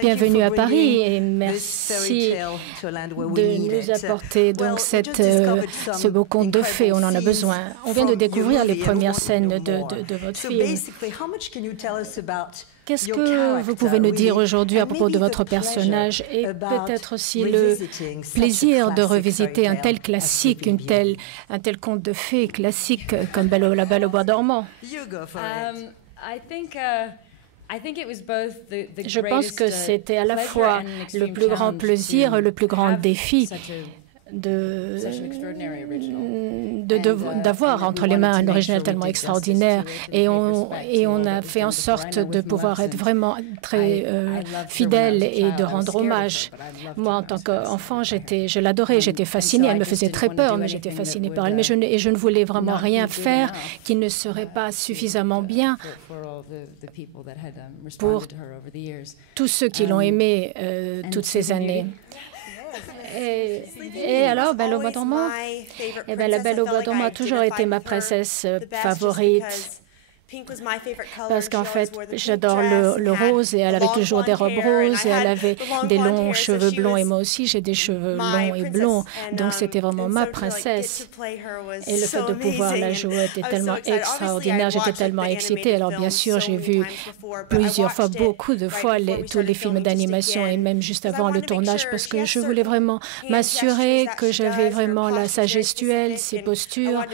Bienvenue à Paris et merci de nous apporter donc ce beau conte de fées. On en a besoin. On vient de découvrir les premières scènes de votre film. Qu'est-ce que vous pouvez nous dire aujourd'hui à propos de votre personnage et peut-être aussi le plaisir de revisiter un tel classique, un tel conte de fées classique comme La Belle au bois dormant? Je pense que c'était à la fois le plus grand plaisir et le plus grand défi d'avoir entre les mains un original tellement extraordinaire et on a fait en sorte de pouvoir être vraiment très fidèle et de rendre hommage. Moi, en tant qu'enfant, je l'adorais, j'étais fascinée. Elle me faisait très peur, mais j'étais fascinée par elle. Mais je ne voulais vraiment rien faire qui ne serait pas suffisamment bien pour tous ceux qui l'ont aimée toutes ces années. Et alors, Belle au bois dormant? Eh bien, La Belle au bois dormant a toujours été ma princesse favorite. Parce qu'en fait, j'adore le rose et elle avait toujours des robes roses et elle avait des longs cheveux blonds et moi aussi j'ai des cheveux longs et blonds. Donc c'était vraiment ma princesse. Et le fait de pouvoir la jouer était tellement extraordinaire, j'étais tellement excitée. Alors bien sûr, j'ai vu plusieurs fois, beaucoup de fois tous les films d'animation et même juste avant le tournage parce que je voulais vraiment m'assurer que j'avais vraiment sa gestuelle, ses postures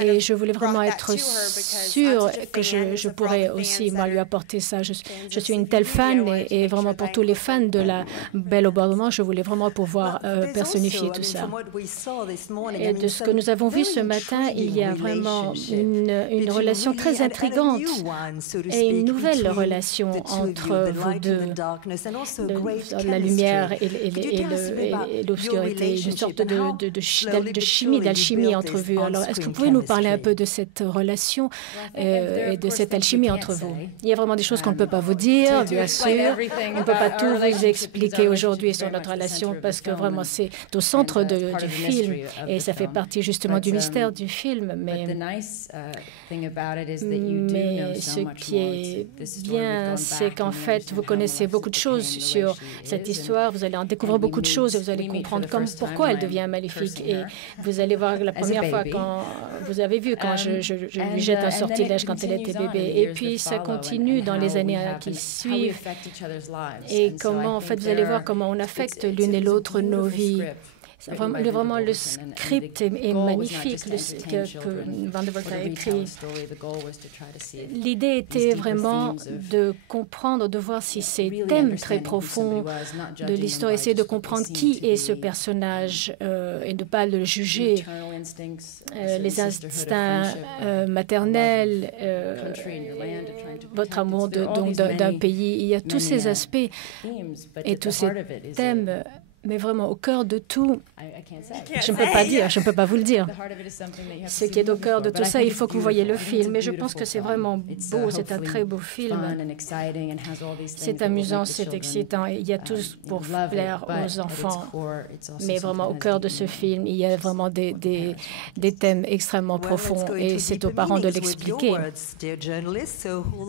et je voulais vraiment être sûre que je pourrais aussi, moi, lui apporter ça. Je suis une telle fan et vraiment pour tous les fans de La Belle au bois dormant, je voulais vraiment pouvoir personnifier tout ça. Et de ce que nous avons vu ce matin, il y a vraiment une relation très intrigante et une nouvelle relation entre vous deux, la lumière et l'obscurité, une sorte d'alchimie entre vous. Alors, est-ce que vous pouvez nous parler un peu de cette relation et de cette alchimie entre vous? Il y a vraiment des choses qu'on ne peut pas vous dire, bien sûr. On ne peut pas tout vous expliquer aujourd'hui sur notre relation parce que vraiment c'est au centre du film et ça fait partie justement du mystère du film. Mais ce qui est bien, c'est qu'en fait, vous connaissez beaucoup de choses sur cette histoire. Vous allez en découvrir beaucoup de choses et vous allez comprendre pourquoi elle devient maléfique. Et vous allez voir la première fois quand vous avez vu quand je lui jette un sortilège quand elle était bébé. Et puis, ça continue dans les années qui suivent. Et comment, en fait, vous allez voir comment on affecte l'une et l'autre nos vies. Vraiment, le script est magnifique, que Van der Voort a écrit. L'idée était vraiment de comprendre, de voir si ces thèmes très profonds de l'histoire, essayer de comprendre qui est ce personnage et de ne pas le juger. Les instincts maternels, votre amour d'un pays, il y a tous ces aspects et tous ces thèmes. Mais vraiment, au cœur de tout, je ne peux pas dire, je ne peux pas vous le dire. Ce qui est au cœur de tout ça, il faut que vous voyez le film. Et je pense que c'est vraiment beau, c'est un très beau film. C'est amusant, c'est excitant. Il y a tout pour plaire aux enfants. Mais vraiment, au cœur de ce film, il y a vraiment des thèmes extrêmement profonds. Et c'est aux parents de l'expliquer.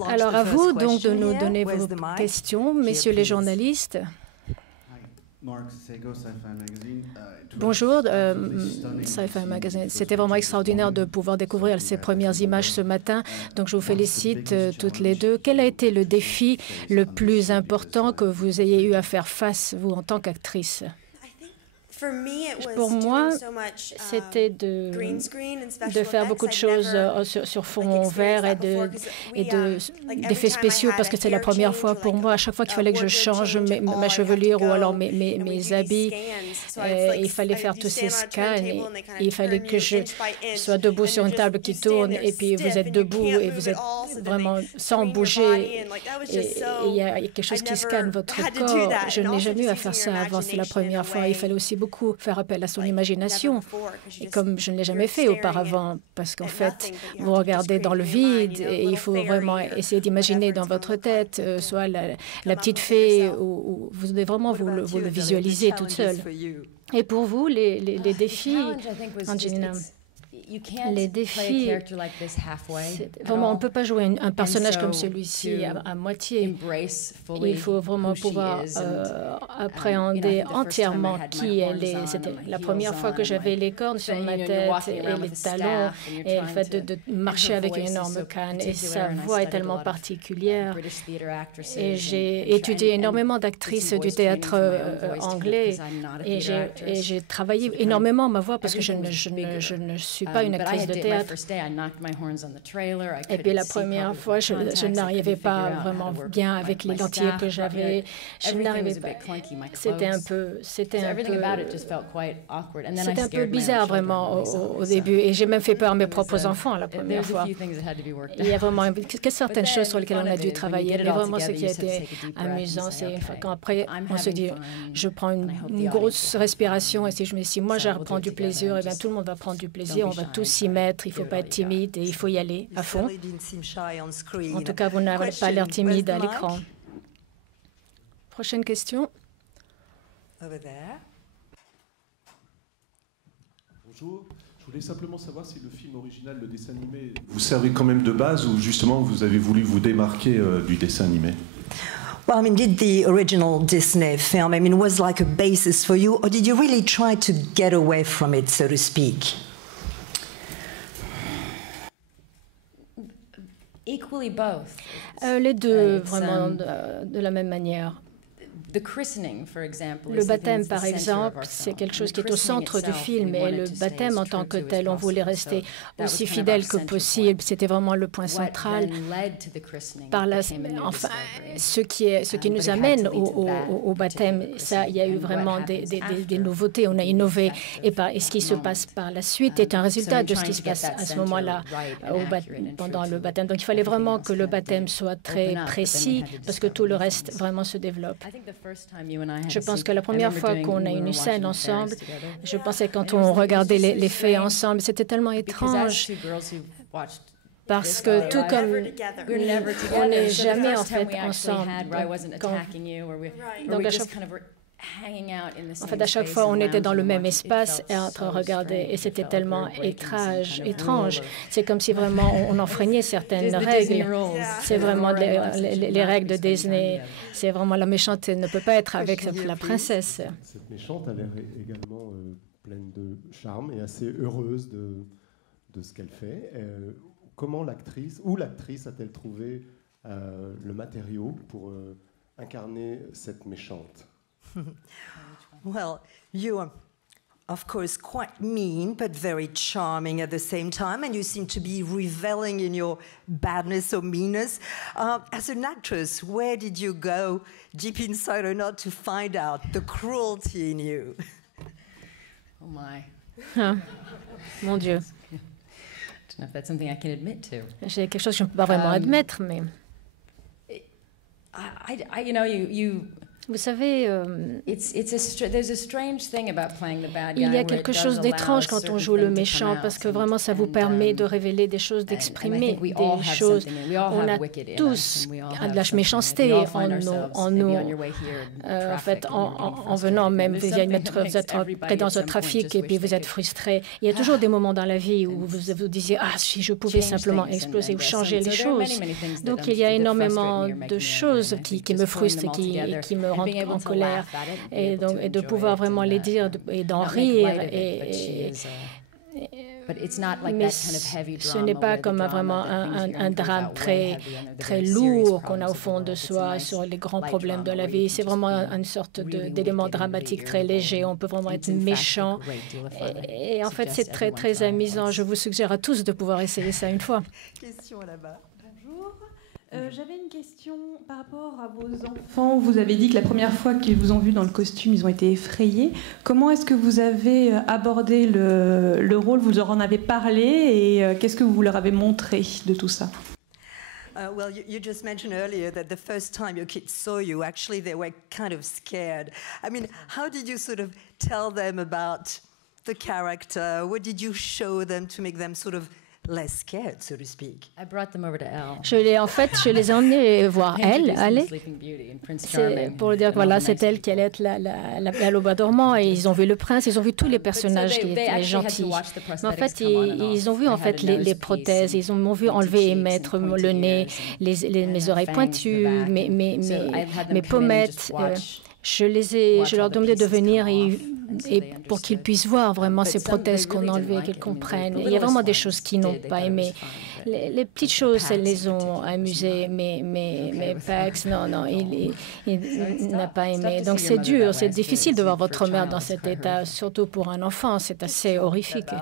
Alors, à vous donc de nous donner vos questions, messieurs les journalistes. Bonjour, Sci-Fi Magazine. C'était vraiment extraordinaire de pouvoir découvrir ces premières images ce matin. Donc, je vous félicite toutes les deux. Quel a été le défi le plus important que vous ayez eu à faire face, vous, en tant qu'actrice? Pour moi, c'était de faire beaucoup de choses sur fond vert et d'effets spéciaux parce que c'est la première fois pour moi. À chaque fois qu'il fallait que je change ma chevelure ou alors mes habits, il fallait faire tous ces scans et il fallait que je sois debout sur une table qui tourne et puis vous êtes debout et vous êtes vraiment sans bouger et il y a quelque chose qui scanne votre corps. Je n'ai jamais eu à faire ça avant, c'est la première fois. Il fallait aussi beaucoup faire appel à son imagination, et comme je ne l'ai jamais fait auparavant, parce qu'en fait, vous regardez dans le vide et il faut vraiment essayer d'imaginer dans votre tête soit la petite fée, ou vous devez vraiment vous le visualiser toute seule. Et pour vous, les défis, Angelina? les défis, vraiment, on ne peut pas jouer un personnage comme celui-ci à moitié. Il faut vraiment pouvoir appréhender entièrement qui elle est. C'était la première fois que j'avais les cornes sur ma tête et les talons, et le fait de marcher avec une énorme canne. Et sa voix est tellement particulière. Et j'ai étudié énormément d'actrices du théâtre anglais, et j'ai travaillé énormément ma voix parce que je ne suis pas une actrice de théâtre. Et puis la première fois, je n'arrivais pas vraiment bien avec les lentilles que j'avais. Je n'arrivais pas. C'était un peu bizarre vraiment au début. Et j'ai même fait peur à mes propres enfants la première fois. Il y a vraiment certaines choses sur lesquelles on a dû travailler. Mais vraiment, ce qui a été amusant, c'est une fois qu'après, on se dit, je prends une grosse respiration, et si je me dis, moi, je reprends du plaisir, et bien tout le monde va prendre du plaisir. On va tous s'y mettre. Il ne faut pas être timide et il faut y aller à fond. En tout cas, vous n'avez pas l'air timide à l'écran. Prochaine question. Bonjour. Je voulais simplement savoir si le film original, le dessin animé, vous servait quand même de base ou justement vous avez voulu vous démarquer du dessin animé? Well, I mean, did the original Disney film, I mean, was like a basis for you, or did you really try to get away from it, so to speak? Equally both. Les deux, vraiment, de la même manière. Le baptême, par exemple, c'est quelque chose qui est au centre du film, et le baptême en tant que tel, on voulait rester aussi fidèle que possible. C'était vraiment le point central. Enfin, ce qui nous amène au baptême, ça, il y a eu vraiment des nouveautés. On a innové, et ce qui se passe par la suite est un résultat de ce qui se passe à ce moment-là pendant le baptême. Donc, il fallait vraiment que le baptême soit très précis, parce que tout le reste vraiment se développe. Je pense que la première fois qu'on a eu une scène ensemble, je pensais quand on regardait les faits ensemble, c'était tellement étrange. Parce que tout comme on n'est jamais en fait ensemble. Donc à chaque fois, on était dans le même espace et en train de regarder, et c'était tellement étrange. C'est comme si vraiment on enfreignait certaines règles. C'est vraiment les règles de Disney. C'est vraiment la méchante ne peut pas être avec la princesse. Cette méchante a l'air également pleine de charme et assez heureuse de ce qu'elle fait. Comment l'actrice a-t-elle trouvé le matériau pour incarner cette méchante? Well, you are, of course, quite mean, but very charming at the same time, and you seem to be reveling in your badness or meanness. As an actress, where did you go, deep inside or not, to find out the cruelty in you? Oh my. Ah, mon Dieu. I don't know if that's something I can admit to. C'est quelque chose que je ne peux pas vraiment admettre, mais... Vous savez, il y a quelque chose d'étrange quand on joue le méchant, parce que vraiment, ça vous permet de révéler des choses, d'exprimer des choses. On a tous de la méchanceté en nous. En fait, en venant même, vous êtes près dans un trafic et puis vous êtes frustré. Il y a toujours des moments dans la vie où vous vous disiez « Ah, si je pouvais simplement exploser ou changer les choses ». Donc, il y a énormément de choses qui me frustrent et qui me en colère, et de pouvoir vraiment les dire et d'en rire. Mais ce n'est pas comme vraiment un drame très lourd qu'on a au fond de soi sur les grands problèmes de la vie. C'est vraiment une sorte d'élément dramatique très léger. On peut vraiment être méchant. Et en fait, c'est très amusant. Je vous suggère à tous de pouvoir essayer ça une fois. Question là-bas. Bonjour. J'avais une question par rapport à vos enfants. Vous avez dit que la première fois qu'ils vous ont vu dans le costume, ils ont été effrayés. Comment est-ce que vous avez abordé le rôle? Vous leur en avez parlé et qu'est-ce que vous leur avez montré de tout ça? Well, you just mentioned earlier that the first time your kids saw you, actually they were kind of scared. I mean, how did you sort of tell them about the character? What did you show them to make them sort of less scared, so to speak. I brought them over to Elle. Je les ai emmenés voir Elle, allez. C'est pour dire que voilà, c'est elle qui allait être la Loup dormant, et ils ont vu le prince, ils ont vu tous les personnages qui étaient gentils. Mais en fait, ils ont vu en fait les prothèses, ils m'ont vu enlever et mettre le nez, mes oreilles pointues, mes pommettes. Je leur demandais de venir et pour qu'ils puissent voir vraiment ces prothèses qu'on enlevait, qu'ils comprennent. Il y a vraiment des choses qu'ils n'ont pas aimées. Les petites choses, elles les ont amusées, mais Pax, non, il n'a pas aimé. Donc c'est dur, c'est difficile de voir votre mère dans cet état, surtout pour un enfant, c'est assez horrifique.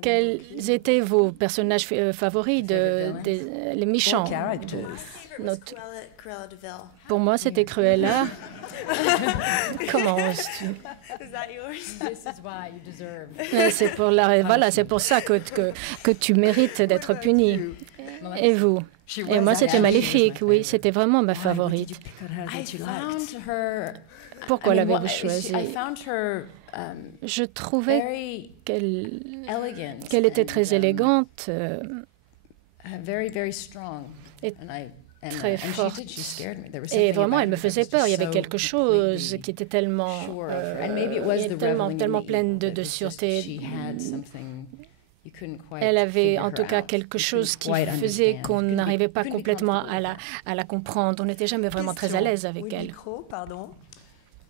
Quels étaient vos personnages favoris les méchants? Pour moi, c'était Cruella. Comment oses-tu? C'est pour ça que tu mérites d'être puni. Et vous? Et moi, c'était Maléfique, oui, c'était vraiment ma favorite. Pourquoi l'avez-vous choisie? Je trouvais qu'elle était très élégante et très forte. Et vraiment, elle me faisait peur. Il y avait quelque chose qui était tellement pleine de sûreté. Elle avait en tout cas quelque chose qui faisait qu'on n'arrivait pas complètement à la comprendre. On n'était jamais vraiment très à l'aise avec elle.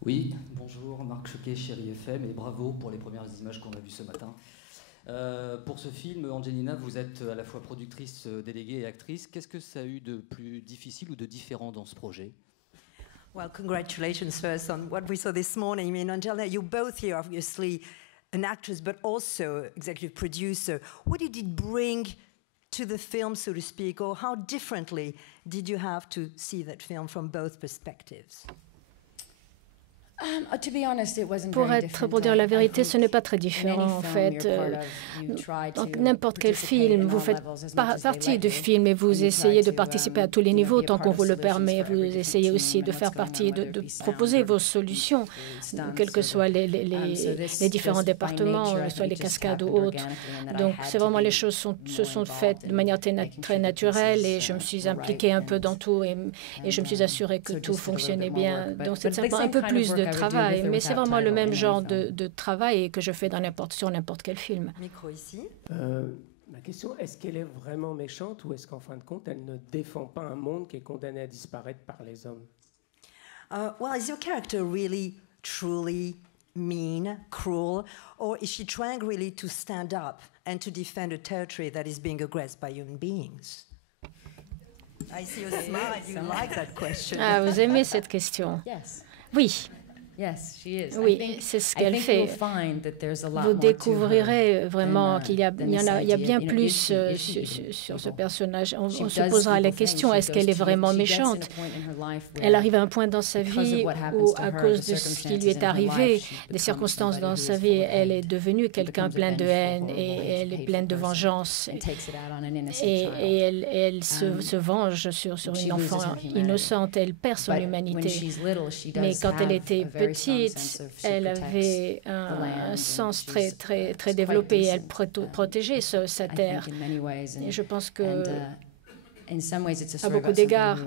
Oui, bonjour, Marc Choquet, Chérie FM, et bravo pour les premières images qu'on a vues ce matin. Pour ce film, Angelina, vous êtes à la fois productrice déléguée et actrice. Qu'est-ce que ça a eu de plus difficile ou de différent dans ce projet? Well, congratulations first on what we saw this morning. I mean, Angelina, you're both here, obviously an actress, but also executive producer. What did it bring to the film, so to speak, or how differently did you have to see that film from both perspectives? Pour dire la vérité, ce n'est pas très différent en fait. Dans n'importe quel film, vous faites partie du film et vous essayez de participer à tous les niveaux tant qu'on vous le permet. Vous essayez aussi de faire partie, de proposer vos solutions, quels que soient les différents départements, soit les cascades ou autres. Donc c'est vraiment les choses se sont faites de manière très naturelle et je me suis impliquée un peu dans tout et je me suis assurée que tout fonctionnait bien. Donc c'est simplement un peu plus de travail, mais c'est vraiment le même genre de travail que je fais sur n'importe quel film. Micro ici. Ma question, est-ce qu'elle est vraiment méchante ou est-ce qu'en fin de compte, elle ne défend pas un monde qui est condamné à disparaître par les hommes? Well, is your character really, truly mean, cruel, or is she trying really to stand up and to defend a territory that is being aggressed by human beings? I see you smile. You like that question. Ah, vous aimez cette question? Oui. Oui, c'est ce qu'elle fait. Vous découvrirez vraiment qu'il y a bien plus sur ce personnage. On se posera la question, est-ce qu'elle est vraiment méchante? Elle arrive à un point dans sa vie où, à cause de ce qui lui est arrivé, des circonstances dans sa vie, elle est devenue quelqu'un plein de haine et elle est pleine de vengeance. Et elle se venge sur une enfant innocente. Elle perd son humanité. Mais quand elle était petite, elle avait un sens très développé. Elle protégeait sa terre. Et je pense que, à beaucoup d'égards,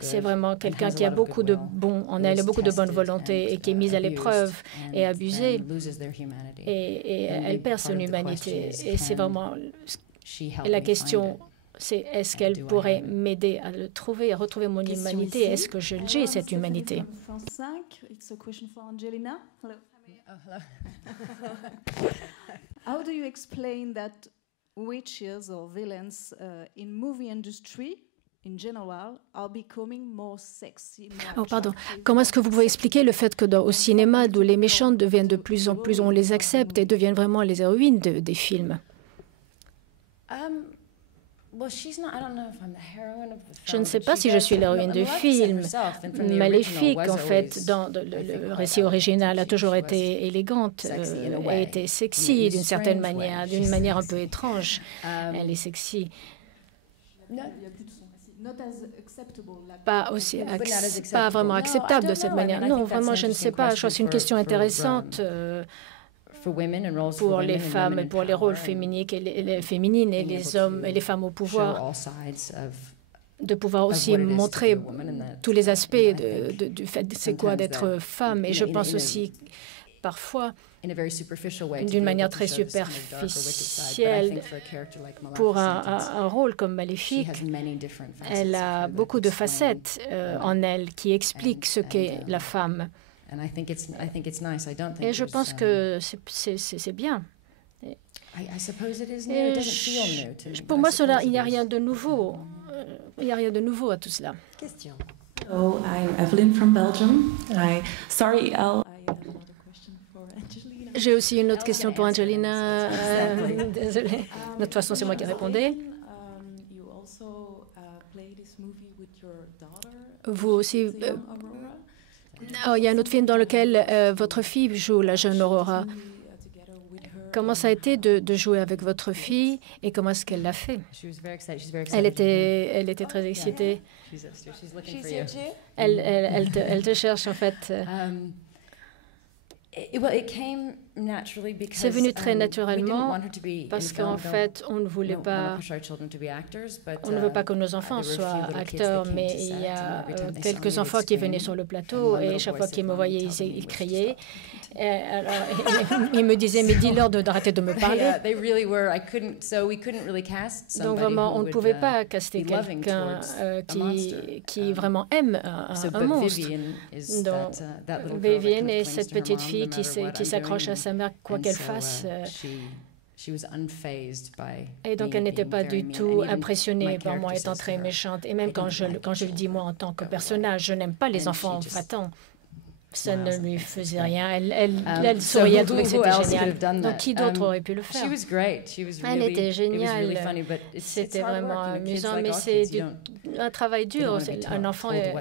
c'est vraiment quelqu'un qui a beaucoup de beaucoup de bonne volonté et qui est mise à l'épreuve et abusée. Et elle perd son humanité. Et c'est vraiment la question. C'est est-ce qu'elle pourrait m'aider à le trouver, à retrouver mon humanité? Est-ce que j'ai cette humanité? France 5, it's a question for Angelina. Hello. How do you explain that witches or villains in movie industry in general are becoming more sexy? Comment est-ce que vous pouvez expliquer le fait que au cinéma, d'où les méchantes deviennent de plus en plus, on les accepte et deviennent vraiment les héroïnes des films? Je ne sais pas si je suis l'héroïne du film. Maléfique, en fait, dans le récit original, a toujours été élégante, a été sexy d'une certaine manière, d'une manière un peu étrange. Elle est sexy. pas vraiment acceptable de cette manière. Non, vraiment, je ne sais pas. Je crois que c'est une question intéressante pour les femmes et pour les rôles féminines et les hommes et les femmes au pouvoir, de pouvoir aussi montrer tous les aspects du fait de c'est quoi d'être femme. Et je pense aussi parfois, d'une manière très superficielle, pour un rôle comme Maléfique, elle a beaucoup de facettes en elle qui expliquent ce qu'est la femme. Et je pense que c'est bien. Pour moi, il n'y a rien de nouveau. Il n'y a rien de nouveau à tout cela. Question. Hello, I'm Evelyn from Belgium. Sorry, Al. J'ai aussi une autre question pour Angelina. Désolée. De toute façon, c'est moi qui répondais. Vous aussi. Il y a un autre film dans lequel votre fille joue la jeune Aurora. Comment ça a été de jouer avec votre fille et comment est-ce qu'elle l'a fait? Elle était très excitée. Elle te cherche en fait. C'est venu très naturellement parce qu'en fait, on ne voulait pas, on ne veut pas que nos enfants soient acteurs, mais il y a quelques enfants qui venaient sur le plateau et chaque fois qu'ils me voyaient, ils criaient. Alors, ils me disaient, mais dis-leur d'arrêter de me parler. Donc vraiment, on ne pouvait pas caster quelqu'un qui vraiment aime un monstre. Donc, Vivienne est cette petite fille qui s'accroche à sa mère quoi qu'elle fasse. Et donc, elle n'était pas du tout impressionnée par moi étant très méchante. Et même quand je le dis, moi, en tant que personnage, je n'aime pas les enfants fatants. Ça ne lui faisait rien. Elle souriait, elle trouvait que c'était génial. Donc, qui d'autre aurait pu le faire? Elle était géniale. C'était vraiment amusant, mais c'est un travail dur. Un enfant est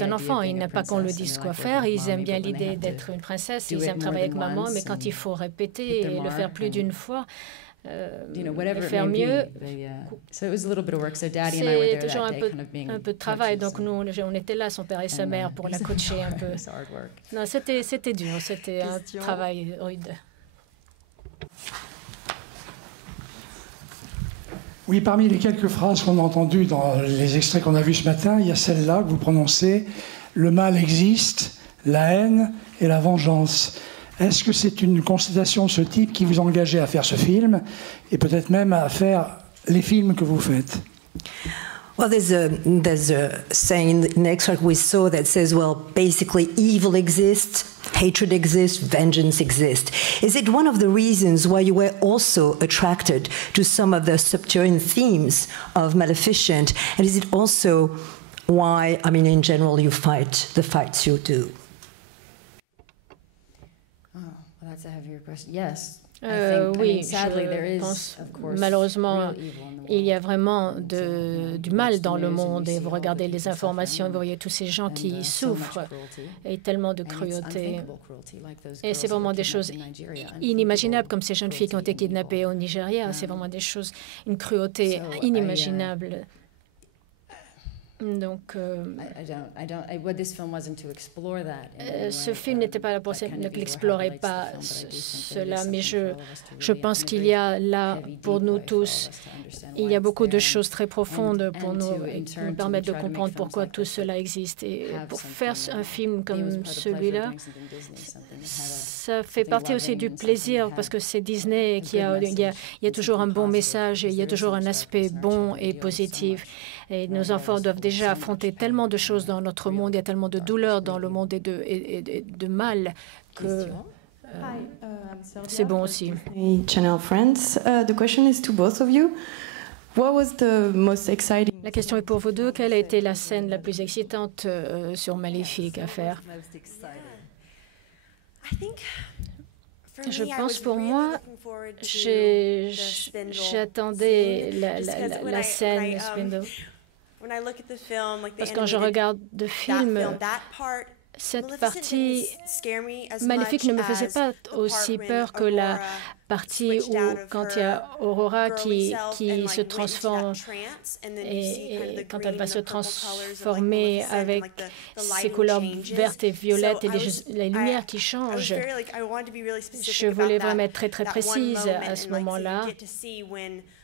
un enfant. Il n'a pas qu'on lui dise quoi faire. Ils aiment bien l'idée d'être une princesse. Ils aiment travailler avec maman, mais quand il faut répéter et le faire plus d'une fois, faire mieux, c'est toujours un peu de travail. Donc nous, on était là, son père et sa mère, pour la coacher un peu. Non, c'était dur, c'était un travail rude. Oui, parmi les quelques phrases qu'on a entendues dans les extraits qu'on a vus ce matin, il y a celle-là que vous prononcez: le mal existe, la haine et la vengeance. Est-ce que c'est une constatation de ce type qui vous a engagé à faire ce film et peut-être même à faire les films que vous faites? Well, there's a saying in the extract we saw that says, well, basically evil exists, hatred exists, vengeance exists. Is it one of the reasons why you were also attracted to some of the subterranean themes of Maleficent? And is it also why, I mean, in general, you fight the fights you do? Oui, je pense, malheureusement, il y a vraiment du mal dans le monde et vous regardez les informations, vous voyez tous ces gens qui souffrent et tellement de cruauté. Et c'est vraiment des choses inimaginables, comme ces jeunes filles qui ont été kidnappées au Nigeria. C'est vraiment des choses, une cruauté inimaginable. Donc, ce film n'était pas là pour ça, ne l'explorait pas cela, mais je pense qu'il y a là, pour nous tous, il y a beaucoup de choses très profondes pour nous permettre de comprendre pourquoi tout cela existe. Et pour faire un film comme celui-là, ça fait partie aussi du plaisir, parce que c'est Disney et qu'il y a toujours un bon message et il y a toujours un aspect bon et positif. Et nos enfants doivent déjà affronter tellement de choses dans notre monde, il y a tellement de douleurs dans le monde et de mal que c'est bon aussi. Hey, Channel Friends, the question is to both of you. What was the most exciting? La question est pour vous deux. Quelle a été la scène la plus excitante sur Maléfique à faire? Je pense pour moi, j'attendais la scène Spindle. Parce que quand je regarde le film, cette partie Maléfique ne me faisait pas aussi peur que partie où, quand il y a Aurora qui se transforme, et quand elle va se transformer avec ses couleurs vertes et violettes et les lumières qui changent, je voulais vraiment être très, très précise à ce moment-là.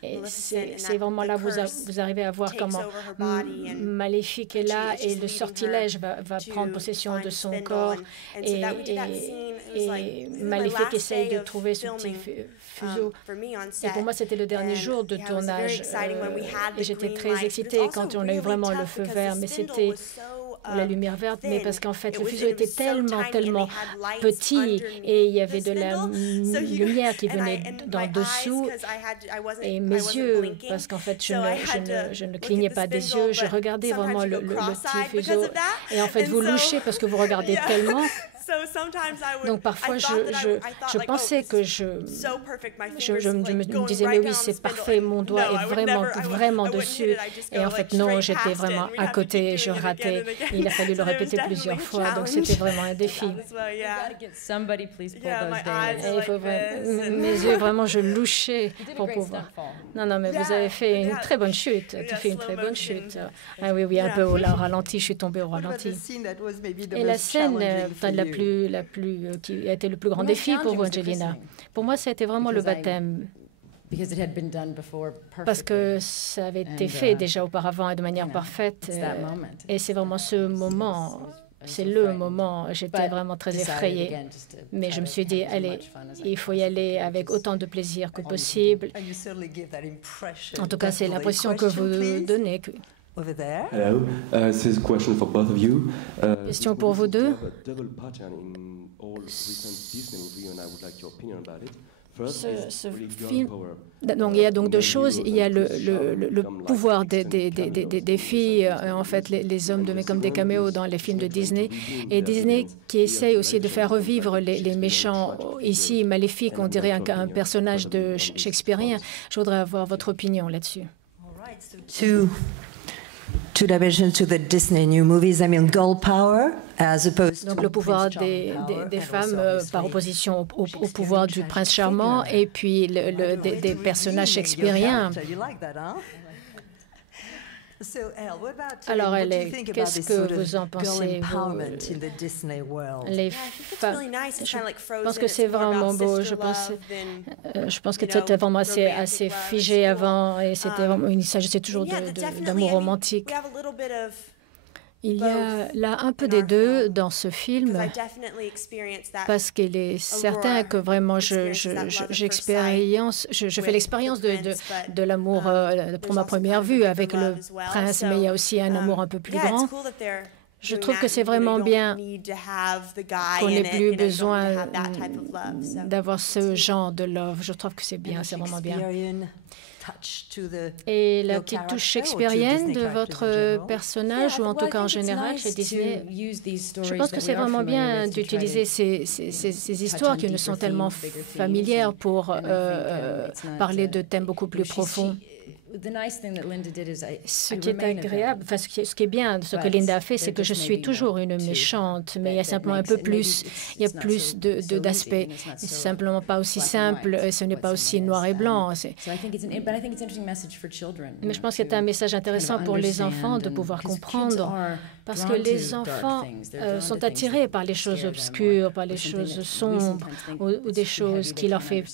Et c'est vraiment là que vous arrivez à voir comment Maléfique est là et le sortilège va prendre possession de son corps. Et Maléfique essaye de trouver ce petit fuseau. Et pour moi, c'était le dernier jour de tournage. Et j'étais très excitée quand on a eu vraiment le feu vert, mais c'était la lumière verte, mais parce qu'en fait, le fuseau était tellement petit et il y avait de la lumière qui venait d'en dessous. Et mes yeux, parce qu'en fait, je ne clignais pas des yeux, je regardais vraiment le petit fuseau. Et en fait, vous louchez parce que vous regardez tellement. Donc parfois, je pensais que je me disais, mais oui, c'est parfait, mon doigt est vraiment dessus. Et en fait, non, j'étais vraiment à côté, je ratais. Il a fallu le répéter plusieurs fois, donc c'était vraiment un défi. Et il faut mes yeux, vraiment, je louchais pour pouvoir. Non, mais vous avez fait une très bonne chute. Tu as fait une très bonne chute. Ah oui, un peu au ralenti, je suis tombée au ralenti. Et la scène, qui a été le plus grand défi pour vous, Angelina. Pour moi, ça a été vraiment le baptême. Parce que ça avait été fait déjà auparavant et de manière parfaite. Et c'est vraiment ce moment, c'est le moment. J'étais vraiment très effrayée. Mais je me suis dit, allez, il faut y aller avec autant de plaisir que possible. En tout cas, c'est l'impression que vous donnez. Over there. Hello, this is a question for both of you. Question pour vous deux. Ce film, donc il y a donc deux choses. Il y a le pouvoir des filles, en fait, les hommes deviennent comme des caméos dans les films de Disney, et Disney qui essaye aussi de faire revivre les méchants. Ici, Maléfique, on dirait un personnage de shakespearien. Je voudrais avoir votre opinion là-dessus. Two dimensions to the Disney new movies. I mean, girl power as opposed donc le pouvoir des femmes par opposition au pouvoir du prince charmant et puis des personnages shakespeariens. Alors, qu'est-ce que vous en pensez, les femmes? Je pense que c'est vraiment beau. Je pense que c'était vraiment assez figé avant et il s'agissait toujours d'amour romantique. Il y a là un peu des deux dans ce film, parce qu'il est certain que vraiment je fais l'expérience de l'amour pour ma première vue avec le prince, mais il y a aussi un amour un peu plus grand. Je trouve que c'est vraiment bien qu'on n'ait plus besoin d'avoir ce genre de love. Je trouve que c'est bien, c'est vraiment bien. Et la petite touche shakespearienne de votre personnage, ou en tout cas en général chez Disney, je pense que c'est vraiment bien d'utiliser ces histoires qui nous sont tellement familières pour parler de thèmes beaucoup plus profonds. Ce qui est agréable, enfin, ce qui est bien, ce que Linda a fait, c'est que je suis toujours une méchante, mais il y a simplement un peu plus, il y a plus d'aspects. C'est simplement pas aussi simple, et ce n'est pas aussi noir et blanc. Mais je pense que c'est un message intéressant pour les enfants de pouvoir comprendre, parce que les enfants sont attirés par les choses obscures, par les choses sombres, ou des choses qui leur font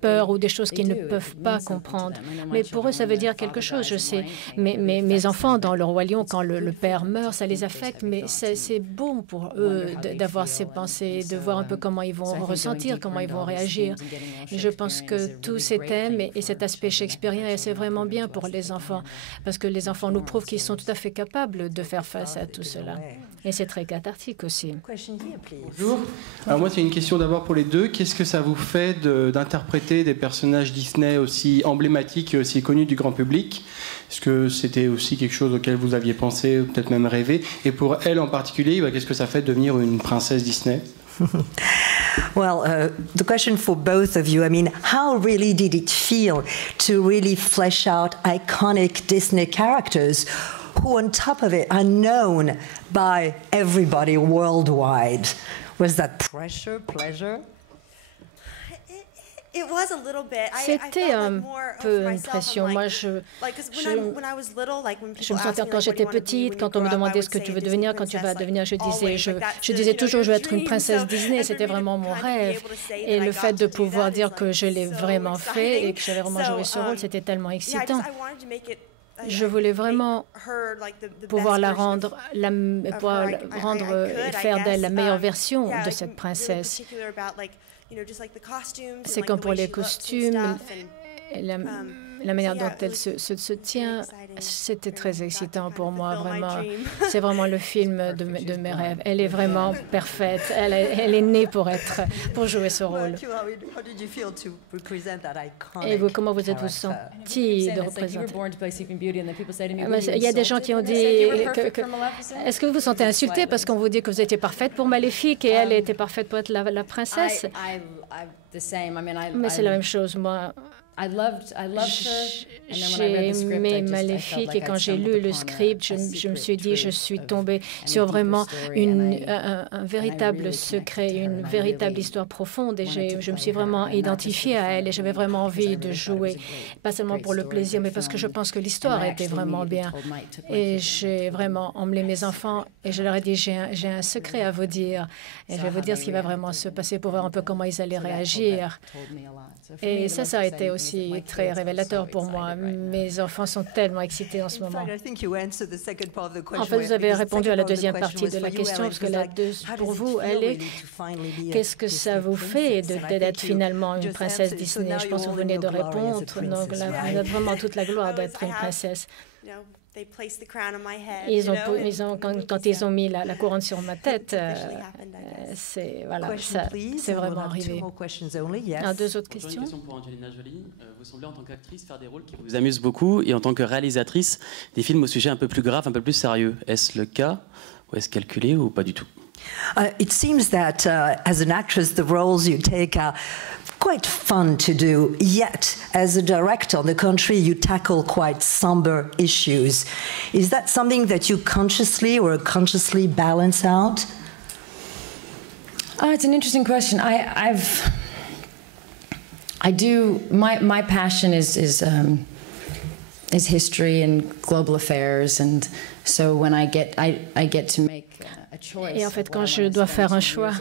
peur, ou des choses qu'ils ne peuvent pas comprendre. Mais pour eux, ça veut dire quelque chose, je sais. Mes enfants, dans Le Roi Lion, quand le père meurt, ça les affecte, mais c'est bon pour eux d'avoir ces pensées, de voir un peu comment ils vont ressentir, comment ils vont réagir. Et je pense que tous ces thèmes et cet aspect shakespearien, c'est vraiment bien pour les enfants, parce que les enfants nous prouvent qu'ils sont tout à fait capables de faire face à tout cela. Et c'est très cathartique aussi. Bonjour. Alors moi, c'est une question d'abord pour les deux. Qu'est-ce que ça vous fait d'interpréter des personnages Disney aussi emblématiques et aussi connus du grand public? Est-ce que c'était aussi quelque chose auquel vous aviez pensé, ou peut-être même rêvé? Et pour elle en particulier, qu'est-ce que ça fait de devenir une princesse Disney? Well, the question for both of you, I mean, how really did it feel to really flesh out iconic Disney characters who, on top of it, are known by everybody worldwide? Was that pressure, pleasure? C'était un peu une pression. Moi, je me sentais quand j'étais petite, quand on me demandait ce que tu veux devenir, quand tu vas devenir, je disais toujours, je veux être une princesse Disney. C'était vraiment mon rêve. Et le fait de pouvoir dire que je l'ai vraiment fait et que j'avais vraiment joué ce rôle, c'était tellement excitant. Je voulais vraiment pouvoir la rendre, faire d'elle la meilleure version de cette princesse. C'est comme pour les costumes, la manière dont elle se tient, c'était très excitant pour moi, vraiment. C'est vraiment le film de mes rêves. Elle est vraiment parfaite. Elle est née pour jouer ce rôle. Et vous, comment vous êtes-vous senti de représenter? Il y a des gens qui ont dit est-ce que vous vous sentez insulté parce qu'on vous dit que vous étiez parfaite pour Maléfique et elle était parfaite pour être la princesse? Mais c'est la même chose, moi. J'ai aimé Maléfique et quand j'ai lu le script, je me suis dit, je suis tombée sur vraiment un véritable secret, une véritable histoire profonde et je me suis vraiment identifiée à elle et j'avais vraiment envie de jouer, pas seulement pour le plaisir, mais parce que je pense que l'histoire était vraiment bien. Et j'ai vraiment emmené mes enfants et je leur ai dit, j'ai un secret à vous dire et je vais vous dire ce qui va vraiment se passer pour voir un peu comment ils allaient réagir. Et ça a été aussi très révélateur pour moi. Mes enfants sont tellement excités en ce moment. En fait, vous avez répondu à la deuxième partie de la question, parce que pour vous, elle est qu'est-ce que ça vous fait d'être finalement une princesse Disney? Je pense que vous venez de répondre. Donc là, vous avez vraiment toute la gloire d'être une princesse. Quand ils ont mis la couronne sur ma tête, c'est vraiment arrivé. Deux autres questions. Une question pour Angelina Jolie. Vous semblez en tant qu'actrice faire des rôles qui vous amusent beaucoup et en tant que réalisatrice des films au sujet un peu plus grave, un peu plus sérieux. Est-ce le cas ou est-ce calculé ou pas du tout? It seems that as an actress, the roles you take are quite fun to do, yet as a director, on the contrary, you tackle quite somber issues. Is that something that you consciously balance out? Oh, it's an interesting question. My passion is history and global affairs, and so when I get to make a choice. Et en fait, quand je dois faire un choix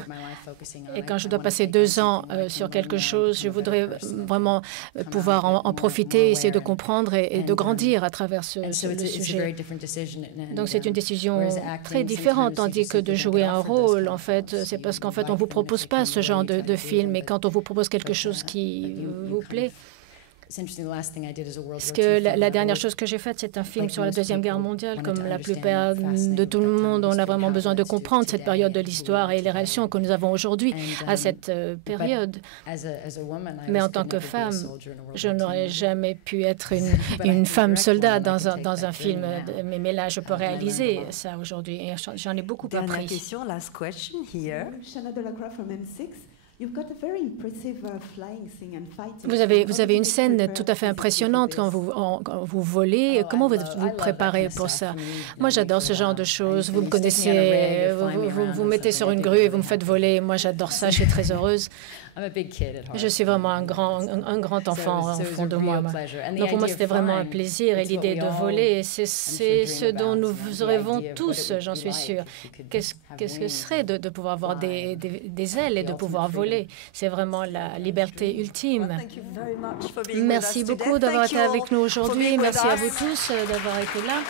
et quand je dois passer 2 ans sur quelque chose, je voudrais vraiment pouvoir en profiter, essayer de comprendre et de grandir à travers le sujet. Donc c'est une décision très différente, tandis que de jouer un rôle, en fait, c'est parce qu'en fait, on ne vous propose pas ce genre de film, et quand on vous propose quelque chose qui vous plaît. Parce que la dernière chose que j'ai faite, c'est un film sur la Deuxième Guerre mondiale. Comme la plupart de tout le monde, on a vraiment besoin de comprendre cette période de l'histoire et les réactions que nous avons aujourd'hui à cette période. Mais en tant que femme, je n'aurais jamais pu être une femme soldat dans un film. Mais là, je peux réaliser ça aujourd'hui. Et j'en ai beaucoup appris. Dernière question, last question here. Shana Delacroix from M6. Vous avez une scène tout à fait impressionnante quand vous volez. Comment vous vous préparez pour ça? Moi, j'adore ce genre de choses. Vous me connaissez, vous mettez sur une grue et vous me faites voler. Moi, j'adore ça, je suis très heureuse. Je suis vraiment un grand enfant au fond de moi. Donc pour moi, c'était vraiment un plaisir. Et l'idée de voler, c'est ce dont nous rêvons tous, j'en suis sûre. Qu'est-ce que ce serait de pouvoir avoir des ailes et de pouvoir voler? C'est vraiment la liberté ultime. Merci beaucoup d'avoir été avec nous aujourd'hui. Merci à vous tous d'avoir été là.